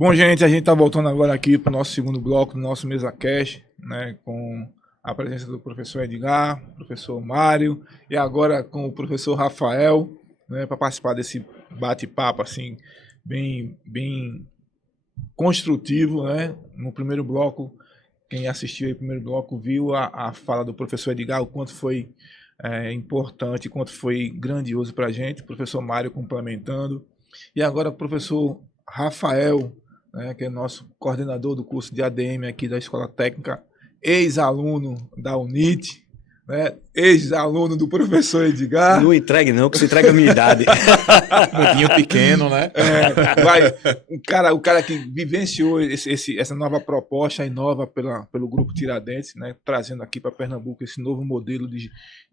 Bom, gente, a gente está voltando agora aqui para o nosso segundo bloco do nosso MesaCast, né, com a presença do professor Edgar, professor Mário e agora com o professor Rafael, né, para participar desse bate-papo assim bem construtivo, né? No primeiro bloco, quem assistiu aí o primeiro bloco viu a fala do professor Edgar, o quanto foi importante, o quanto foi grandioso para a gente, o professor Mário complementando. E agora o professor Rafael, né, que é nosso coordenador do curso de ADM aqui da Escola Técnica, ex-aluno da UNIT, né, ex-aluno do professor Edgar. Não entregue não, que você entrega a minha idade. Mundinho pequeno, né? O cara que vivenciou essa nova proposta e nova pelo Grupo Tiradentes, né, trazendo aqui para Pernambuco esse novo modelo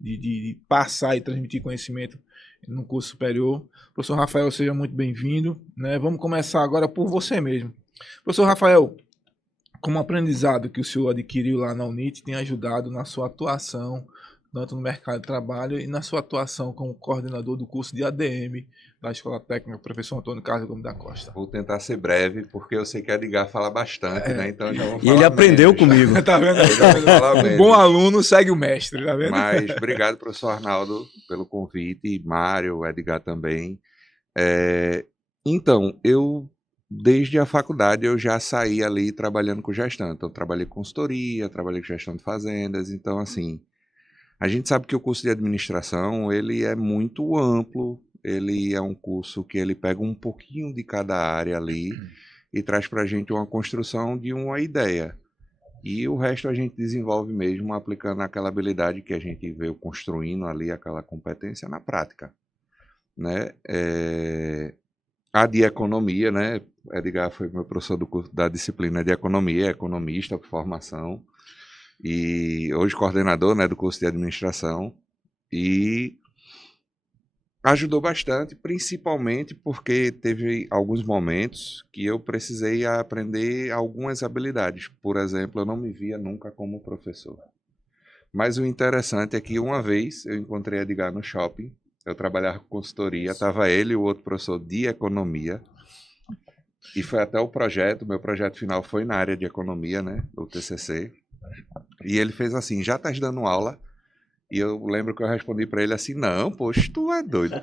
de passar e transmitir conhecimento no curso superior. Professor Rafael, seja muito bem-vindo. Né? Vamos começar agora por você mesmo. Professor Rafael, como aprendizado que o senhor adquiriu lá na UNIT tem ajudado na sua atuação, tanto no mercado de trabalho e na sua atuação como coordenador do curso de ADM da Escola Técnica, professor Antônio Carlos Gomes da Costa? Vou tentar ser breve, porque eu sei que Edgar fala bastante, né? Então já vou falar E ele aprendeu menos, comigo. Tá vendo? Eu já vou falar Um menos. bom aluno segue o mestre, tá vendo? Mas obrigado, professor Arnaldo, pelo convite, Mário, Edgar também. Então, desde a faculdade, eu já saí ali trabalhando com gestão. Então, trabalhei com consultoria, trabalhei com gestão de fazendas. Então, assim, a gente sabe que o curso de administração, ele é muito amplo. Ele é um curso que ele pega um pouquinho de cada área ali e traz para a gente uma construção de uma ideia. E o resto a gente desenvolve mesmo aplicando aquela habilidade que a gente veio construindo ali, aquela competência na prática, né? A de economia, né? Edgar foi meu professor da disciplina de economia, é economista por formação e hoje coordenador, né, do curso de administração, e ajudou bastante, principalmente porque teve alguns momentos que eu precisei aprender algumas habilidades. Por exemplo, eu não me via nunca como professor. Mas o interessante é que uma vez eu encontrei Edgar no shopping, eu trabalhava com consultoria, estava ele e o outro professor de economia, e foi até o projeto, meu projeto final foi na área de economia, né, o TCC, e ele fez assim, já estás dando aula? E eu lembro que eu respondi para ele assim, não, poxa, tu é doido.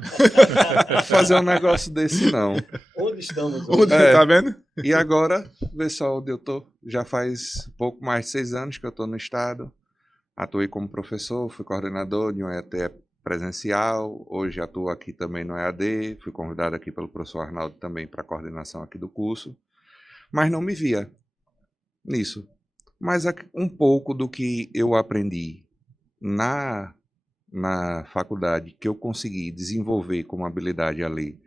Fazer um negócio desse, não. Onde estamos? Tá vendo? E agora, vê só onde eu tô. Já faz pouco mais de 6 anos que eu tô no estado. Atuei como professor, fui coordenador de um EAD presencial. Hoje atuo aqui também no EAD. Fui convidado aqui pelo professor Arnaldo também para a coordenação aqui do curso. Mas não me via nisso. Mas um pouco do que eu aprendi na faculdade, que eu consegui desenvolver como habilidade ali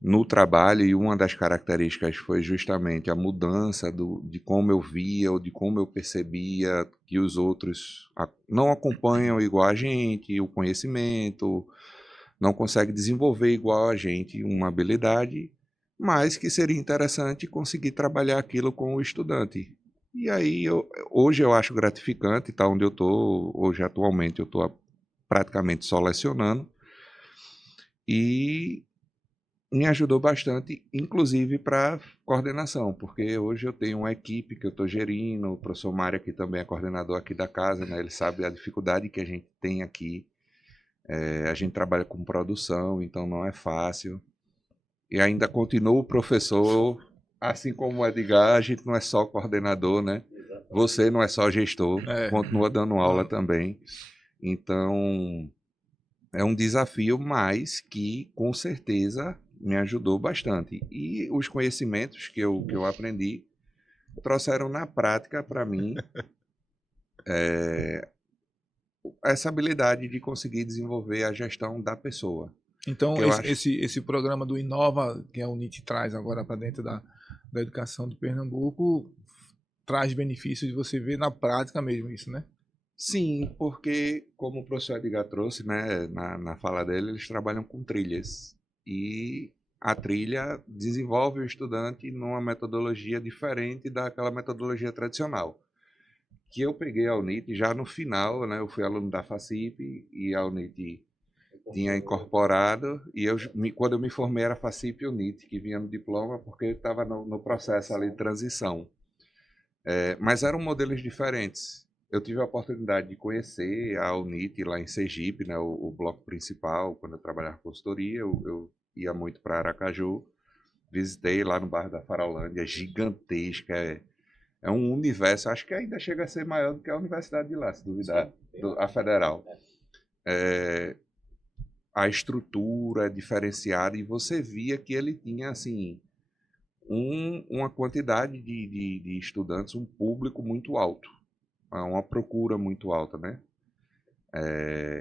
no trabalho, e uma das características foi justamente a mudança de como eu via ou de como eu percebia que os outros não acompanham igual a gente o conhecimento, não conseguem desenvolver igual a gente uma habilidade, mas que seria interessante conseguir trabalhar aquilo com o estudante. E aí, hoje eu acho gratificante, tá onde eu estou, hoje atualmente eu estou praticamente só lecionando, e me ajudou bastante, inclusive para coordenação, porque hoje eu tenho uma equipe que eu estou gerindo, o professor Mário aqui também é coordenador aqui da casa, né? Ele sabe a dificuldade que a gente tem aqui, a gente trabalha com produção, então não é fácil, e ainda continuo professor, assim como o Edgar, a gente não é só coordenador, né? Você não é só gestor, continua dando aula também. Então, é um desafio, mas que com certeza me ajudou bastante. E os conhecimentos que eu aprendi trouxeram na prática para mim essa habilidade de conseguir desenvolver a gestão da pessoa. Então, esse programa do Inova, que a UNIT traz agora para dentro da educação de Pernambuco, traz benefícios de você ver na prática mesmo isso, né? Sim, porque, como o professor Edgar trouxe, né, na fala dele, eles trabalham com trilhas. E a trilha desenvolve o estudante numa metodologia diferente daquela metodologia tradicional. Que eu peguei a UNIT já no final, né, eu fui aluno da FACIP e a UNIT tinha incorporado, e quando eu me formei era FACIP e UNIT, que vinha no diploma, porque estava no processo ali de transição. Mas eram modelos diferentes. Eu tive a oportunidade de conhecer a UNIT lá em Sergipe, né, o bloco principal, quando eu trabalhava com consultoria, eu ia muito para Aracaju, visitei lá no bairro da Farolândia, gigantesca, é um universo, acho que ainda chega a ser maior do que a universidade de lá, se duvidar, a federal. A estrutura é diferenciada e você via que ele tinha, assim, uma quantidade de estudantes, um público muito alto, uma procura muito alta, né?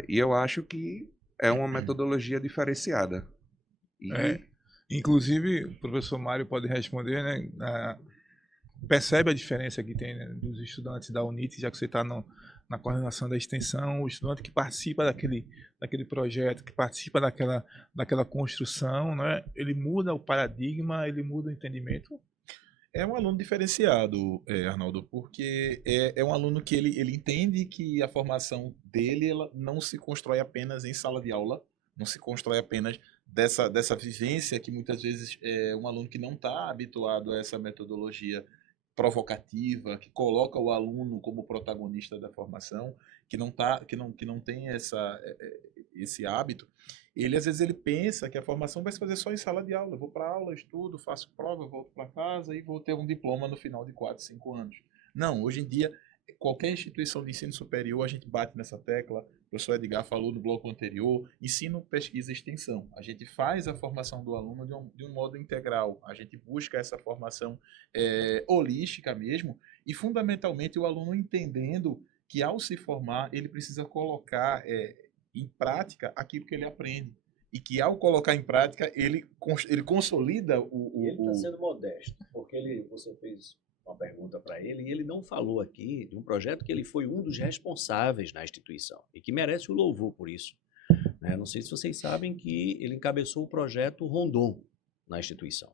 E eu acho que é uma metodologia diferenciada. Inclusive, o professor Mário pode responder, né? Percebe a diferença que tem, né, dos estudantes da UNIT, já que você está na coordenação da extensão, o estudante que participa daquele projeto, que participa daquela construção, né? Ele muda o paradigma, ele muda o entendimento. É um aluno diferenciado, Arnaldo, porque é um aluno que ele entende que a formação dele ela não se constrói apenas em sala de aula, não se constrói apenas dessa vivência que muitas vezes é um aluno que não está habituado a essa metodologia provocativa, que coloca o aluno como protagonista da formação, que não tem esse hábito. Ele às vezes ele pensa que a formação vai se fazer só em sala de aula. Eu vou para aula, estudo, faço prova, volto para casa e vou ter um diploma no final de 4, 5 anos. Não, hoje em dia, qualquer instituição de ensino superior, a gente bate nessa tecla. O professor Edgar falou no bloco anterior, ensino, pesquisa e extensão. A gente faz a formação do aluno de um modo integral. A gente busca essa formação holística mesmo e, fundamentalmente, o aluno entendendo que, ao se formar, ele precisa colocar em prática aquilo que ele aprende. E que, ao colocar em prática, ele consolida Ele está sendo modesto, porque você fez uma pergunta para ele e ele não falou aqui de um projeto que ele foi um dos responsáveis na instituição e que merece o louvor por isso. Não sei se vocês sabem que ele encabeçou o projeto Rondon na instituição.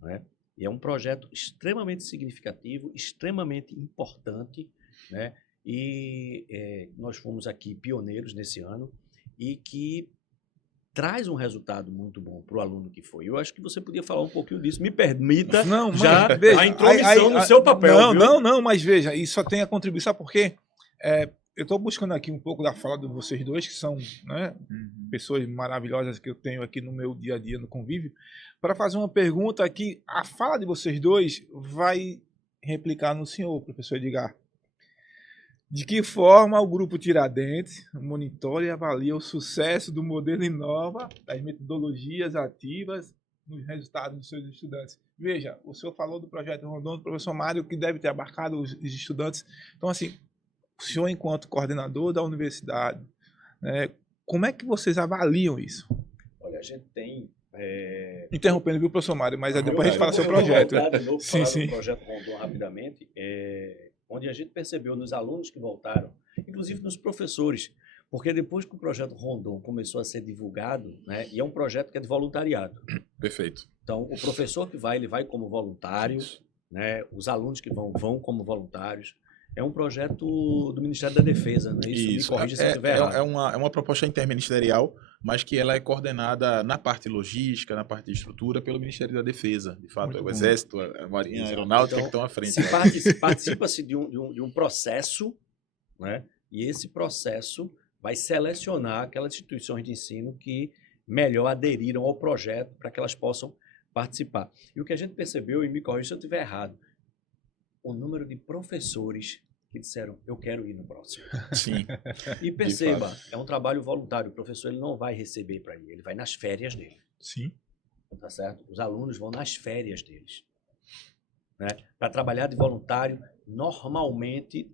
Né? E é um projeto extremamente significativo, extremamente importante, né? E nós fomos aqui pioneiros nesse ano e que traz um resultado muito bom para o aluno que foi. Eu acho que você podia falar um pouquinho disso. Me permita veja, a intromissão no seu papel. Não, mas veja, isso só tem a contribuição porque eu estou buscando aqui um pouco da fala de vocês dois, que são, né, pessoas maravilhosas que eu tenho aqui no meu dia a dia, no convívio, para fazer uma pergunta que a fala de vocês dois vai replicar no senhor, professor Edgar. De que forma o Grupo Tiradentes monitora e avalia o sucesso do modelo Inova, das metodologias ativas nos resultados dos seus estudantes? Veja, o senhor falou do projeto Rondon, do professor Mário, que deve ter abarcado os estudantes. Então, assim, o senhor, enquanto coordenador da universidade, como é que vocês avaliam isso? Olha, a gente tem... Interrompendo, viu, professor Mário, mas depois a gente fala sobre o projeto. Sim. O projeto Rondon rapidamente, onde a gente percebeu nos alunos que voltaram, inclusive nos professores, porque depois que o projeto Rondon começou a ser divulgado, né, e é um projeto que é de voluntariado. Perfeito. Então, o professor que vai, ele vai como voluntário, né, os alunos que vão como voluntários. É um projeto do Ministério da Defesa, né? Isso. Me corrija se eu estiver errado. É uma proposta interministerial, mas que ela é coordenada na parte logística, na parte de estrutura, pelo Ministério da Defesa. De fato, é o Exército, a Marinha, a Aeronáutica que estão à frente. Participa-se de um processo, né? E esse processo vai selecionar aquelas instituições de ensino que melhor aderiram ao projeto para que elas possam participar. E o que a gente percebeu, e me corrija se eu estiver errado, o número de professores que disseram, eu quero ir no próximo. Sim. E perceba, é um trabalho voluntário. O professor ele não vai receber para ir, ele vai nas férias dele. Sim. Tá certo? Os alunos vão nas férias deles. Né? Para trabalhar de voluntário, normalmente,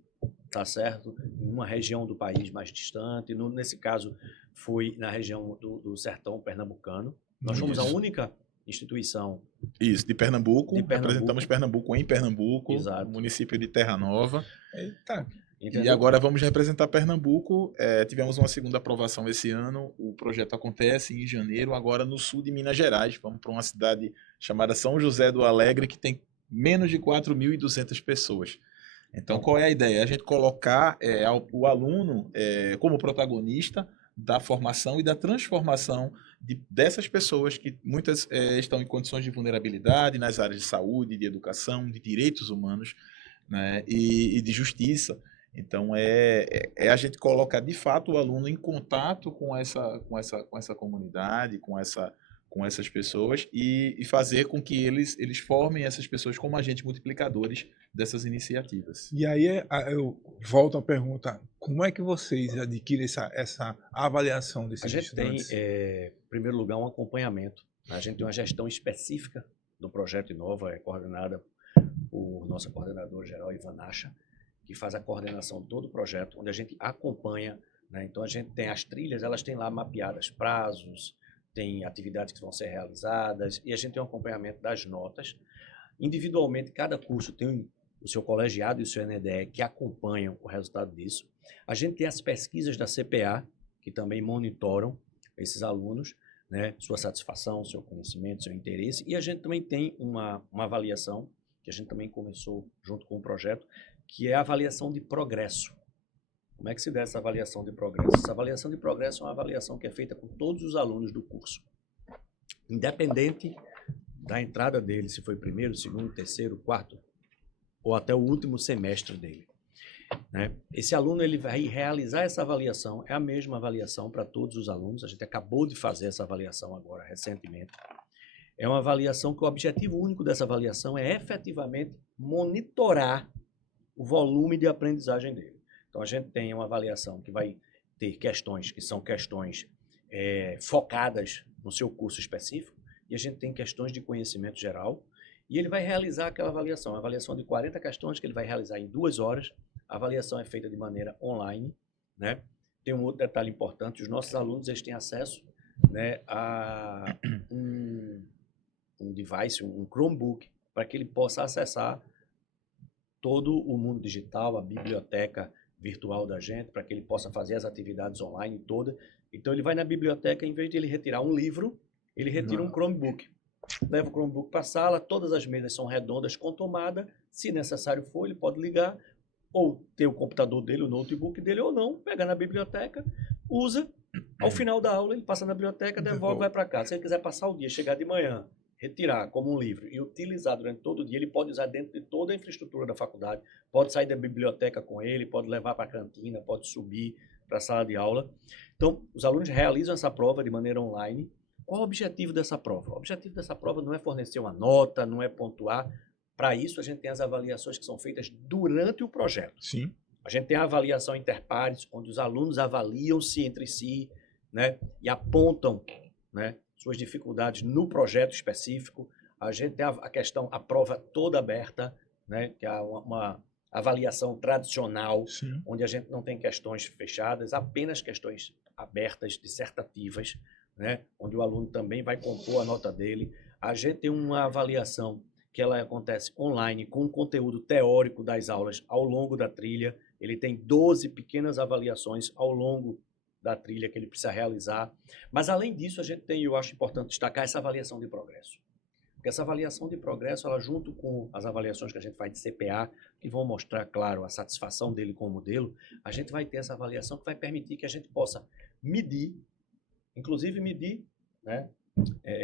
tá certo? Em uma região do país mais distante. Nesse caso, foi na região do sertão pernambucano. Nós fomos a única instituição. Isso, de Pernambuco. Representamos Pernambuco em Pernambuco, Exato. Município de Terra Nova. Eita. E agora vamos representar Pernambuco. Tivemos uma segunda aprovação esse ano. O projeto acontece em janeiro, agora no sul de Minas Gerais. Vamos para uma cidade chamada São José do Alegre, que tem menos de 4.200 pessoas. Então, qual é a ideia? A gente colocar o aluno como protagonista, da formação e da transformação dessas pessoas que muitas estão em condições de vulnerabilidade nas áreas de saúde, de educação, de direitos humanos, né, e de justiça. Então, a gente colocar, de fato, o aluno em contato com essa comunidade, com essas pessoas e fazer com que eles formem essas pessoas como agentes multiplicadores dessas iniciativas. E aí eu volto à pergunta, como é que vocês adquirem essa avaliação desses estudantes? A gente tem, em primeiro lugar, um acompanhamento. A gente tem uma gestão específica do projeto Inova, é coordenada por nossa coordenadora geral, Ivana Acha, que faz a coordenação de todo o projeto, onde a gente acompanha, né? Então a gente tem as trilhas, elas têm lá mapeadas prazos, tem atividades que vão ser realizadas, e a gente tem um acompanhamento das notas. Individualmente, cada curso tem o seu colegiado e o seu NDE que acompanham o resultado disso. A gente tem as pesquisas da CPA, que também monitoram esses alunos, né? Sua satisfação, seu conhecimento, seu interesse, e a gente também tem uma avaliação, que a gente também começou junto com o projeto, que é a avaliação de progresso. Como é que se dá essa avaliação de progresso? Essa avaliação de progresso é uma avaliação que é feita com todos os alunos do curso. Independente da entrada dele, se foi primeiro, segundo, terceiro, quarto, ou até o último semestre dele, né? Esse aluno ele vai realizar essa avaliação, é a mesma avaliação para todos os alunos, a gente acabou de fazer essa avaliação agora, recentemente. É uma avaliação que o objetivo único dessa avaliação é efetivamente monitorar o volume de aprendizagem dele. Então, a gente tem uma avaliação que vai ter questões que são questões focadas no seu curso específico, e a gente tem questões de conhecimento geral, e ele vai realizar aquela avaliação, uma avaliação de 40 questões que ele vai realizar em 2 horas. A avaliação é feita de maneira online, né? Tem um outro detalhe importante, os nossos alunos eles têm acesso, né, a um device, um Chromebook, para que ele possa acessar todo o mundo digital, a biblioteca virtual da gente, para que ele possa fazer as atividades online todas. Então, ele vai na biblioteca, em vez de ele retirar um livro, ele retira um Chromebook. Leva o Chromebook para a sala, todas as mesas são redondas com tomada, se necessário for, ele pode ligar, ou ter o computador dele, o notebook dele, ou não, pegar na biblioteca, usa, ao final da aula ele passa na biblioteca, devolve, vai para casa. Se ele quiser passar o dia, chegar de manhã, retirar como um livro e utilizar durante todo o dia, ele pode usar dentro de toda a infraestrutura da faculdade, pode sair da biblioteca com ele, pode levar para a cantina, pode subir para a sala de aula. Então, os alunos realizam essa prova de maneira online. Qual o objetivo dessa prova? O objetivo dessa prova não é fornecer uma nota, não é pontuar. Para isso, a gente tem as avaliações que são feitas durante o projeto. Sim. A gente tem a avaliação interpares, onde os alunos avaliam-se entre si, né, e apontam, né, suas dificuldades no projeto específico. A gente tem a questão, a prova toda aberta, né, que é uma avaliação tradicional, sim, onde a gente não tem questões fechadas, apenas questões abertas, dissertativas, né, onde o aluno também vai compor a nota dele. A gente tem uma avaliação que ela acontece online, com o conteúdo teórico das aulas ao longo da trilha. Ele tem 12 pequenas avaliações ao longo da trilha que ele precisa realizar. Mas, além disso, a gente tem, eu acho importante destacar, essa avaliação de progresso. Porque essa avaliação de progresso, ela junto com as avaliações que a gente faz de CPA, que vão mostrar, claro, a satisfação dele com o modelo, a gente vai ter essa avaliação que vai permitir que a gente possa medir, inclusive medir, né?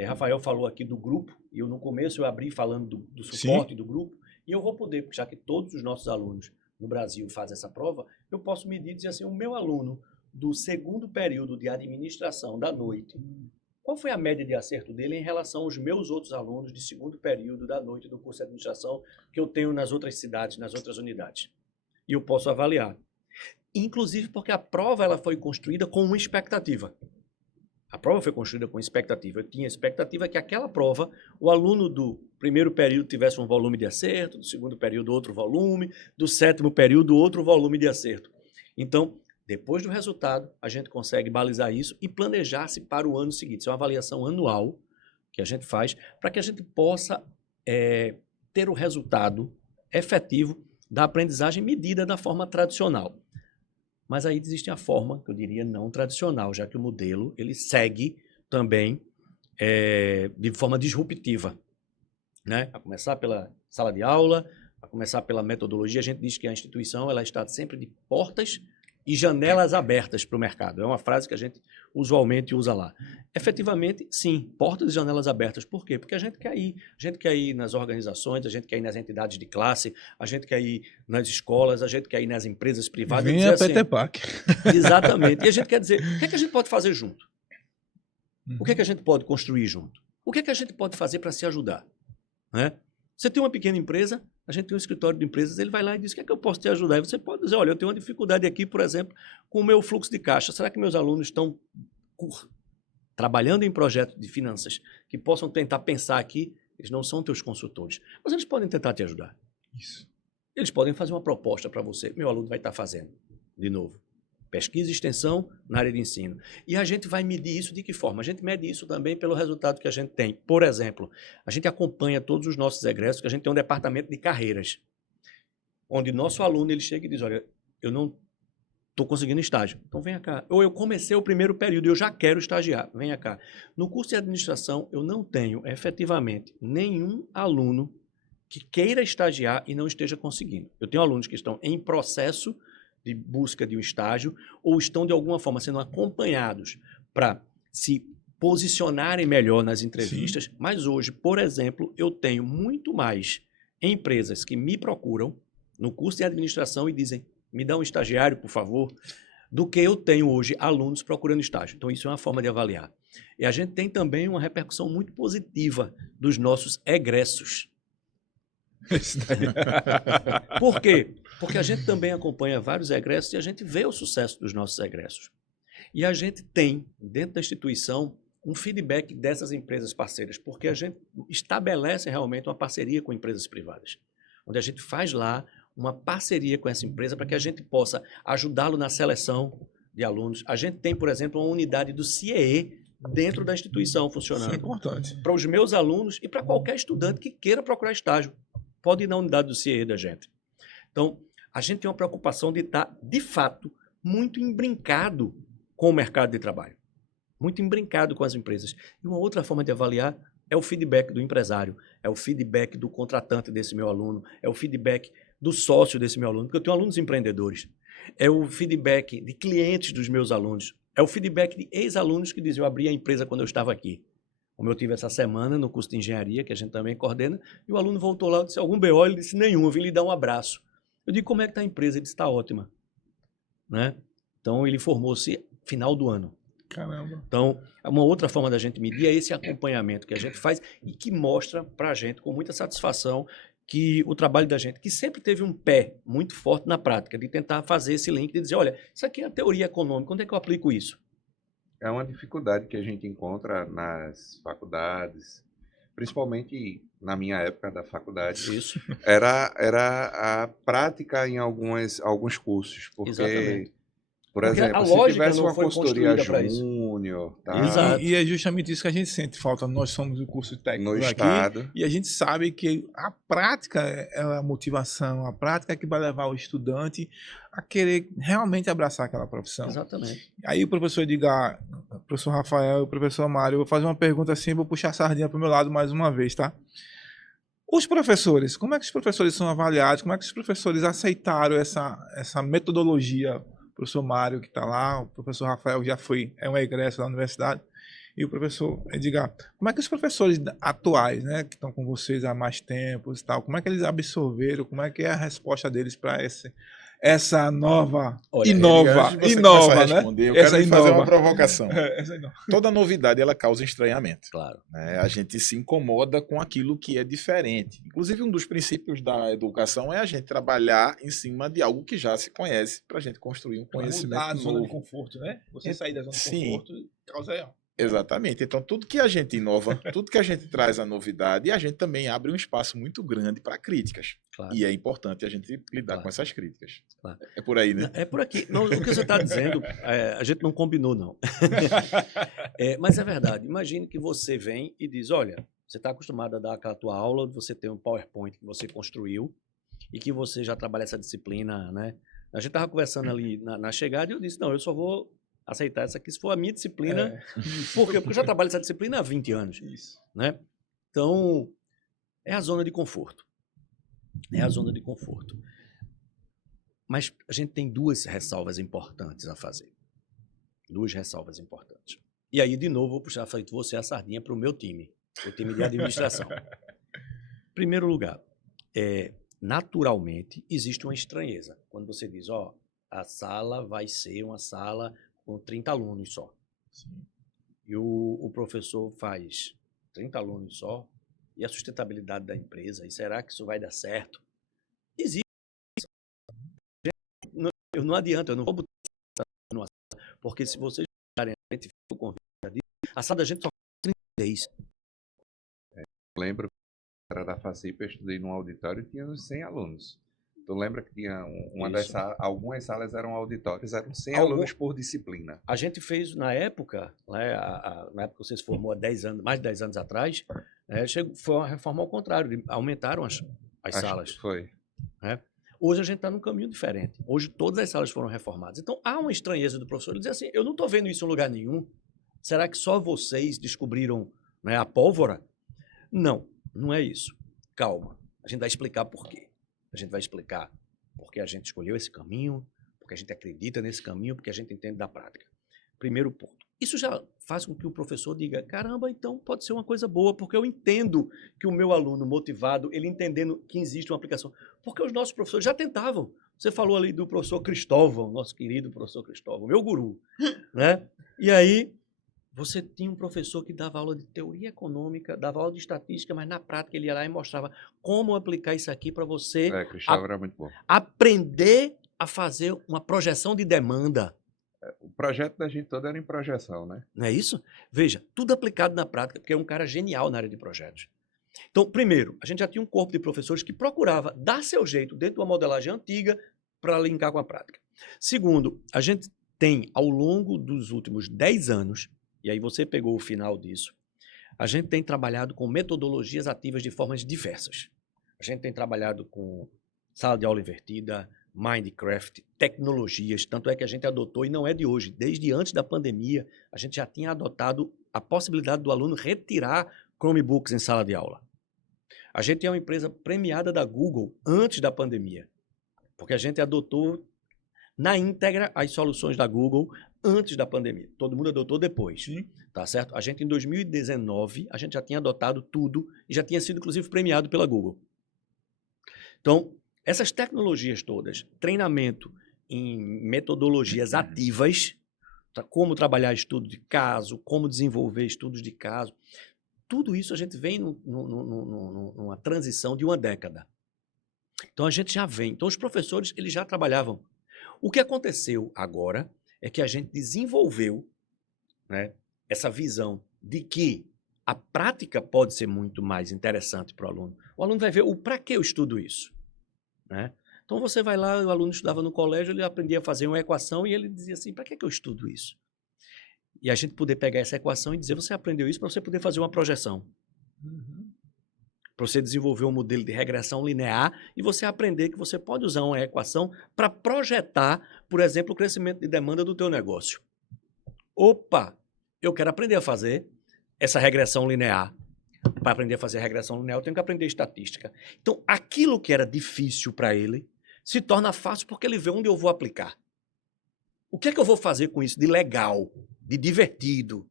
Rafael falou aqui do grupo, e eu no começo eu abri falando do suporte, sim, do grupo, e eu vou poder, já que todos os nossos alunos no Brasil fazem essa prova, eu posso medir e dizer assim, o meu aluno do segundo período de administração da noite, qual foi a média de acerto dele em relação aos meus outros alunos de segundo período da noite do curso de administração que eu tenho nas outras cidades, nas outras unidades. E eu posso avaliar. Inclusive porque a prova ela foi construída com uma expectativa. A prova foi construída com expectativa. Eu tinha expectativa que aquela prova, o aluno do primeiro período tivesse um volume de acerto, do segundo período outro volume, do sétimo período outro volume de acerto. Então, depois do resultado, a gente consegue balizar isso e planejar-se para o ano seguinte. Isso é uma avaliação anual que a gente faz para que a gente possa ter o resultado efetivo da aprendizagem medida da forma tradicional. Mas aí existe a forma, que eu diria, não tradicional, já que o modelo ele segue também de forma disruptiva, né? A começar pela sala de aula, a começar pela metodologia. A gente diz que a instituição ela está sempre de portas e janelas abertas para o mercado. É uma frase que a gente usualmente usa lá. Efetivamente, sim, portas e janelas abertas. Por quê? Porque a gente quer ir nas organizações, a gente quer ir nas entidades de classe, a gente quer ir nas escolas, a gente quer ir nas empresas privadas. Venha assim, Petepac. exatamente. E a gente quer dizer, o que é que a gente pode fazer junto? O que é que a gente pode construir junto? O que é que a gente pode fazer para se ajudar? Né? Você tem uma pequena empresa, a gente tem um escritório de empresas, ele vai lá e diz, o que é que eu posso te ajudar? E você pode dizer, olha, eu tenho uma dificuldade aqui, por exemplo, com o meu fluxo de caixa. Será que meus alunos estão trabalhando em projetos de finanças que possam tentar pensar aqui? Eles não são teus consultores, mas eles podem tentar te ajudar. Isso. Eles podem fazer uma proposta para você. Meu aluno vai estar fazendo, de novo. Pesquisa e extensão na área de ensino. E a gente vai medir isso de que forma? A gente mede isso também pelo resultado que a gente tem. Por exemplo, a gente acompanha todos os nossos egressos, que a gente tem um departamento de carreiras, onde nosso aluno ele chega e diz, olha, eu não estou conseguindo estágio, então venha cá. Ou eu comecei o primeiro período e eu já quero estagiar, venha cá. No curso de administração, eu não tenho efetivamente nenhum aluno que queira estagiar e não esteja conseguindo. Eu tenho alunos que estão em processo de busca de um estágio, ou estão de alguma forma sendo acompanhados para se posicionarem melhor nas entrevistas. Sim. Mas hoje, por exemplo, eu tenho muito mais empresas que me procuram no curso de administração e dizem, me dá um estagiário, por favor, do que eu tenho hoje alunos procurando estágio. Então, isso é uma forma de avaliar. E a gente tem também uma repercussão muito positiva dos nossos egressos. Por quê? Porque a gente também acompanha vários egressos e a gente vê o sucesso dos nossos egressos. E a gente tem, dentro da instituição, um feedback dessas empresas parceiras, porque a gente estabelece realmente uma parceria com empresas privadas, onde a gente faz lá uma parceria com essa empresa para que a gente possa ajudá-lo na seleção de alunos. A gente tem, por exemplo, uma unidade do CIEE dentro da instituição funcionando. Isso é importante. Para os meus alunos e para qualquer estudante que queira procurar estágio. Pode ir na unidade do CIEE da gente. Então, a gente tem uma preocupação de estar, de fato, muito embrincado com o mercado de trabalho. Muito embrincado com as empresas. E uma outra forma de avaliar é o feedback do empresário, é o feedback do contratante desse meu aluno, é o feedback do sócio desse meu aluno, porque eu tenho alunos empreendedores. É o feedback de clientes dos meus alunos. É o feedback de ex-alunos que dizem, eu abri a empresa quando eu estava aqui. Como eu tive essa semana no curso de engenharia, que a gente também coordena, e o aluno voltou lá e disse, algum BO? Ele disse, nenhum, eu vim lhe dar um abraço. Eu digo, como é que está a empresa? Ele disse, está ótima. Né? Então, ele formou-se final do ano. Caramba. Então, uma outra forma da gente medir é esse acompanhamento que a gente faz e que mostra para a gente, com muita satisfação, que o trabalho da gente, que sempre teve um pé muito forte na prática, de tentar fazer esse link, de dizer, olha, isso aqui é a teoria econômica, onde é que eu aplico isso? É uma dificuldade que a gente encontra nas faculdades, principalmente na minha época da faculdade. Isso. Era a prática em alguns cursos, porque, exatamente. por Porque exemplo, a se lógica tivesse não uma foi consultoria construída pra isso. júnior, tá? Exato. E é justamente isso que a gente sente falta. Nós somos o curso técnico No aqui estado. e a gente sabe que a prática é a motivação, a prática é que vai levar o estudante a querer realmente abraçar aquela profissão. Exatamente. Aí o professor Edgar, o professor Rafael e o professor Mário, eu vou fazer uma pergunta assim, vou puxar a sardinha para o meu lado mais uma vez, tá? Os professores, como é que os professores são avaliados? Como é que os professores aceitaram essa metodologia? O professor Mário, que está lá, o professor Rafael já é um egresso da universidade, e o professor Edgar. Como é que os professores atuais, né, que estão com vocês há mais tempo e tal, como é que eles absorveram, como é que é a resposta deles para essa nova, inova, né? Eu quero fazer uma provocação. Toda novidade, ela causa estranhamento. Claro. Né? A gente se incomoda com aquilo que é diferente. Inclusive, um dos princípios da educação é a gente trabalhar em cima de algo que já se conhece, para a gente construir um conhecimento mudar a novo. zona de conforto, né? Você sair da zona de conforto causa... Exatamente. Então, tudo que a gente inova, tudo que a gente traz a novidade, a gente também abre um espaço muito grande para críticas. Claro. E é importante a gente lidar Claro. com essas críticas. Claro. É por aí, né? É por aqui. Não, o que você está dizendo, a gente não combinou, não. Mas é verdade. Imagine que você vem e diz, olha, você está acostumado a dar aquela tua aula, você tem um PowerPoint que você construiu e que você já trabalha essa disciplina, né? A gente estava conversando ali na chegada e eu disse, não, eu só vou aceitar essa aqui se for a minha disciplina. Por quê? Porque eu já trabalho essa disciplina há 20 anos. Isso. Né? Então, é a zona de conforto. É a zona de conforto. Mas a gente tem duas ressalvas importantes a fazer. Duas ressalvas importantes. E aí, de novo, vou puxar feito você a sardinha para o meu time, o time de administração. Em primeiro lugar, naturalmente, existe uma estranheza. Quando você diz, ó, a sala vai ser uma sala com 30 alunos só. Sim. E o professor faz 30 alunos só, e a sustentabilidade da empresa, e será que isso vai dar certo? Existe. Não adianta, eu não vou botar numa sala, porque se vocês darem a gente for convidado, a sala da gente só tem 36. Lembro que era da FACIP, eu estudei num auditório e tinha uns 100 alunos. Tu lembra que tinha algumas salas eram auditórios, eram 100 alunos por disciplina. A gente fez na época, né, na época que você se formou há 10 anos, mais de 10 anos atrás, foi uma reforma ao contrário, aumentaram as salas. Foi. Né? Hoje a gente está num caminho diferente. Hoje todas as salas foram reformadas. Então há uma estranheza do professor. Ele diz assim, eu não estou vendo isso em lugar nenhum. Será que só vocês descobriram, né, a pólvora? Não, não é isso. Calma, a gente vai explicar por quê. A gente vai explicar porque a gente escolheu esse caminho, porque a gente acredita nesse caminho, porque a gente entende da prática. Primeiro ponto. Isso já faz com que o professor diga, caramba, então pode ser uma coisa boa, porque eu entendo que o meu aluno motivado, ele entendendo que existe uma aplicação. Porque os nossos professores já tentavam. Você falou ali do professor Cristóvão, nosso querido professor Cristóvão, meu guru, né? E aí, você tinha um professor que dava aula de teoria econômica, dava aula de estatística, mas na prática ele ia lá e mostrava como aplicar isso aqui para você Cristóvão era muito bom. Aprender a fazer uma projeção de demanda. O projeto da gente todo era em projeção, né? Não é isso? Veja, tudo aplicado na prática, porque é um cara genial na área de projetos. Então, primeiro, a gente já tinha um corpo de professores que procurava dar seu jeito dentro de uma modelagem antiga para linkar com a prática. Segundo, a gente tem, ao longo dos últimos 10 anos, e aí você pegou o final disso, a gente tem trabalhado com metodologias ativas de formas diversas. A gente tem trabalhado com sala de aula invertida, Minecraft, tecnologias, tanto é que a gente adotou, e não é de hoje, desde antes da pandemia, a gente já tinha adotado a possibilidade do aluno retirar Chromebooks em sala de aula. A gente é uma empresa premiada da Google antes da pandemia, porque a gente adotou na íntegra as soluções da Google antes da pandemia. Todo mundo adotou depois, tá certo? A gente, em 2019, a gente já tinha adotado tudo e já tinha sido, inclusive, premiado pela Google. Então, essas tecnologias todas, treinamento em metodologias ativas, tá? Como trabalhar estudo de caso, como desenvolver estudos de caso, tudo isso a gente vem numa transição de uma década. Então, a gente já vem. Então, os professores, eles já trabalhavam. O que aconteceu agora é que a gente desenvolveu, né, essa visão de que a prática pode ser muito mais interessante para o aluno. O aluno vai ver para que eu estudo isso. Né? Então você vai lá, o aluno estudava no colégio, ele aprendia a fazer uma equação e ele dizia assim, para que eu estudo isso? E a gente poder pegar essa equação e dizer, você aprendeu isso para você poder fazer uma projeção. Para você desenvolver um modelo de regressão linear e você aprender que você pode usar uma equação para projetar, por exemplo, o crescimento de demanda do teu negócio. Opa, eu quero aprender a fazer essa regressão linear. Para aprender a fazer regressão linear, eu tenho que aprender estatística. Então, aquilo que era difícil para ele se torna fácil porque ele vê onde eu vou aplicar. O que é que eu vou fazer com isso de legal, de divertido?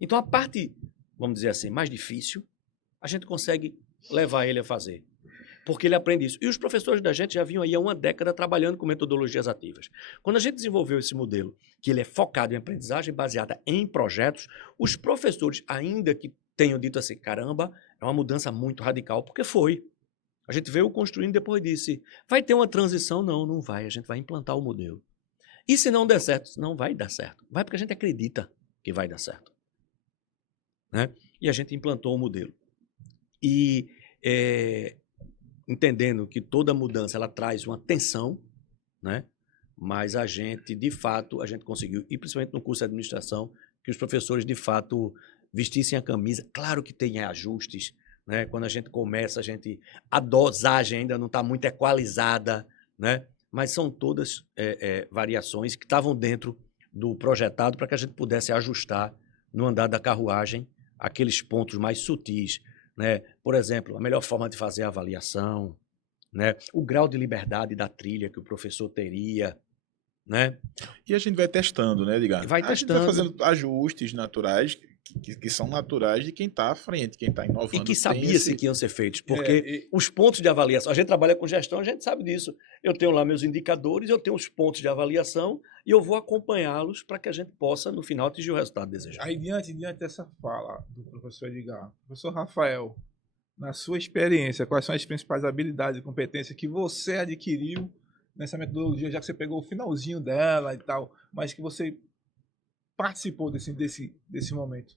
Então, a parte, vamos dizer assim, mais difícil, a gente consegue levar ele a fazer, porque ele aprende isso. E os professores da gente já vinham aí há uma década trabalhando com metodologias ativas. Quando a gente desenvolveu esse modelo, que ele é focado em aprendizagem baseada em projetos, os professores, ainda que tenham dito assim, caramba, é uma mudança muito radical, porque foi. A gente veio construindo e depois disse, vai ter uma transição? Não, não vai, a gente vai implantar o modelo. E se não der certo? Não vai dar certo. Vai porque a gente acredita que vai dar certo. Né? E a gente implantou o modelo. E entendendo que toda mudança ela traz uma tensão, né? Mas a gente, de fato, a gente conseguiu, e principalmente no curso de administração, que os professores, de fato, vestissem a camisa. Claro que tem ajustes, né? Quando a gente começa, a dosagem ainda não está muito equalizada, né? Mas são todas variações que estavam dentro do projetado para que a gente pudesse ajustar no andar da carruagem aqueles pontos mais sutis, né? Por exemplo, a melhor forma de fazer a avaliação, né? O grau de liberdade da trilha que o professor teria, né? E a gente vai testando, né, Edgar? Vai A gente vai testando. fazendo ajustes naturais, que são naturais de quem está à frente, quem está inovando. E que tem sabia-se esse- que iam ser feitos, porque os pontos de avaliação, a gente trabalha com gestão, a gente sabe disso. Eu tenho lá meus indicadores, eu tenho os pontos de avaliação e eu vou acompanhá-los para que a gente possa, no final, atingir o resultado desejado. Aí, diante dessa fala do professor Edgar, professor Rafael, na sua experiência, quais são as principais habilidades e competências que você adquiriu nessa metodologia, já que você pegou o finalzinho dela e tal, mas que você participou desse momento?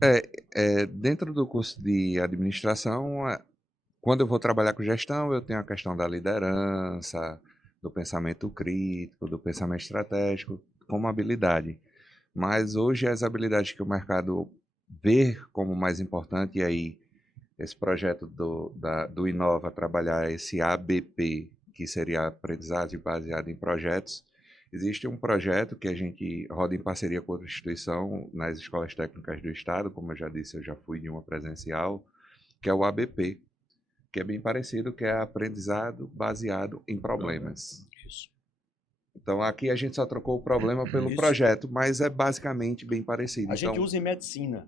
Dentro do curso de administração, quando eu vou trabalhar com gestão, eu tenho a questão da liderança, do pensamento crítico, do pensamento estratégico, como habilidade. Mas hoje as habilidades que o mercado vê como mais importante, e aí esse projeto do Inova trabalhar esse ABP, que seria aprendizagem baseada em projetos. Existe um projeto que a gente roda em parceria com outra instituição nas escolas técnicas do estado, como eu já disse, eu já fui de uma presencial, que é o ABP, que é bem parecido, que é aprendizado baseado em problemas. Isso. Então aqui a gente só trocou o problema pelo Isso. projeto, mas é basicamente bem parecido. A gente Então, usa em medicina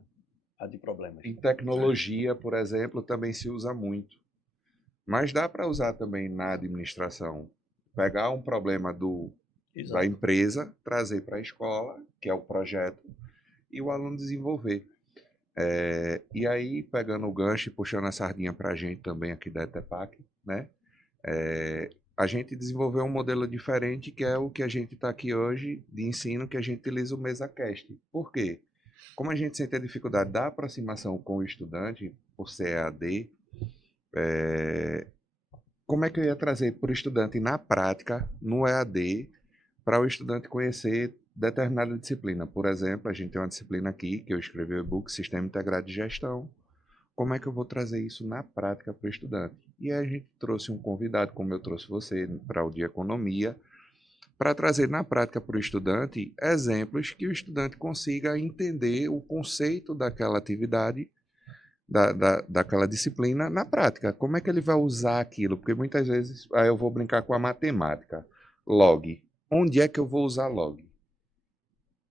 a de problemas. em tecnologia, por exemplo, também se usa muito. Mas dá para usar também na administração. Pegar um problema da empresa, trazer para a escola, que é o projeto, e o aluno desenvolver. E aí, pegando o gancho e puxando a sardinha para a gente também aqui da ETEPAC, né? A gente desenvolveu um modelo diferente, que é o que a gente está aqui hoje, de ensino, que a gente utiliza o MesaCast. Por quê? Como a gente sente a dificuldade da aproximação com o estudante, por ser EAD, como é que eu ia trazer para o estudante na prática, no EAD, para o estudante conhecer determinada disciplina? Por exemplo, a gente tem uma disciplina aqui, que eu escrevi o e-book, Sistema Integrado de Gestão. Como é que eu vou trazer isso na prática para o estudante? E aí a gente trouxe um convidado, como eu trouxe você, para o de Economia, para trazer na prática para o estudante exemplos que o estudante consiga entender o conceito daquela atividade, daquela disciplina na prática. Como é que ele vai usar aquilo? Porque muitas vezes eu vou brincar com a matemática. Log. Onde é que eu vou usar log?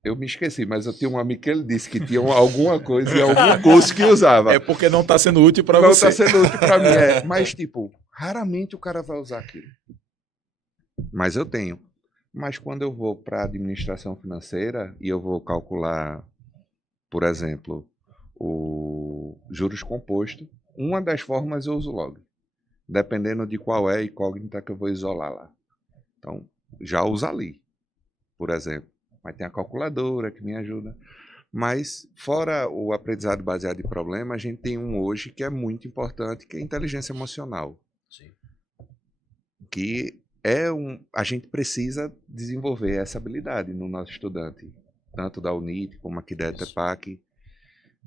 Eu me esqueci, mas eu tinha um amigo que ele disse que tinha alguma coisa em algum curso que usava. É porque não está sendo útil para Não você. está sendo útil para mim. Mas, tipo, raramente o cara vai usar aquilo. Mas eu tenho. Mas quando eu vou para a administração financeira e eu vou calcular, por exemplo, o juros composto, uma das formas eu uso log. Dependendo de qual é a incógnita que eu vou isolar lá. Então, já uso ali, por exemplo. Mas tem a calculadora que me ajuda. Mas, fora o aprendizado baseado em problema, a gente tem um hoje que é muito importante, que é a inteligência emocional. Sim. Que a gente precisa desenvolver essa habilidade no nosso estudante, tanto da UNIT como aqui da ETEPAC,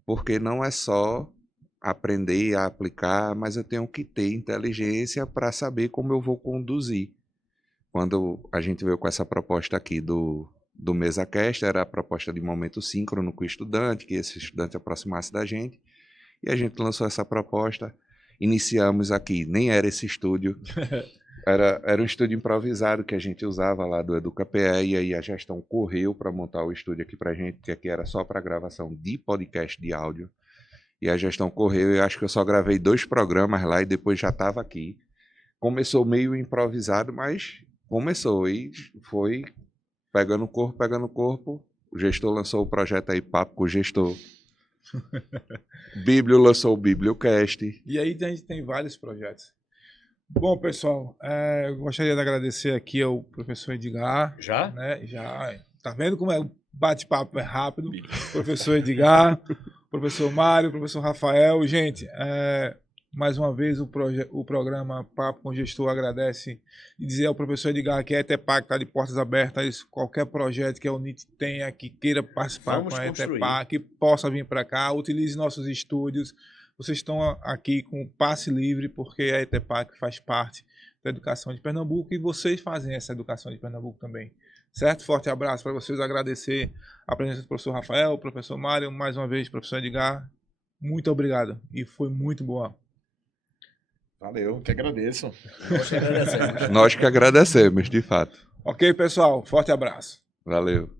porque não é só aprender a aplicar, mas eu tenho que ter inteligência para saber como eu vou conduzir. Quando a gente veio com essa proposta aqui do MesaCast, era a proposta de momento síncrono com o estudante, que esse estudante aproximasse da gente, e a gente lançou essa proposta, iniciamos aqui, nem era esse estúdio, era um estúdio improvisado que a gente usava lá do EducaPE, e aí a gestão correu para montar o estúdio aqui para a gente, que aqui era só para gravação de podcast de áudio, e a gestão correu, eu acho que eu só gravei 2 programas lá e depois já estava aqui. Começou meio improvisado, mas começou e foi pegando corpo. O gestor lançou o projeto aí, Papo com o Gestor. Bíblio lançou o Bibliocast. E aí a gente tem vários projetos. Bom, pessoal, eu gostaria de agradecer aqui ao professor Edgar. Já? Né? Já. Tá vendo como o bate-papo é rápido? Professor Edgar, professor Mário, professor Rafael. Gente, mais uma vez o programa Papo com o Gestor agradece e dizer ao professor Edgar que a ETEPAC está de portas abertas. Qualquer projeto que a UNIT tenha, que queira participar com a ETEPAC, que possa vir para cá, utilize nossos estúdios. Vocês estão aqui com passe livre, porque a ETEPAC faz parte da educação de Pernambuco e vocês fazem essa educação de Pernambuco também. Certo? Forte abraço para vocês. Agradecer a presença do professor Rafael, professor Mário, mais uma vez, professor Edgar. Muito obrigado. E foi muito boa. Valeu, que agradeço. Nós que agradecemos. Nós que agradecemos, de fato. Ok, pessoal? Forte abraço. Valeu.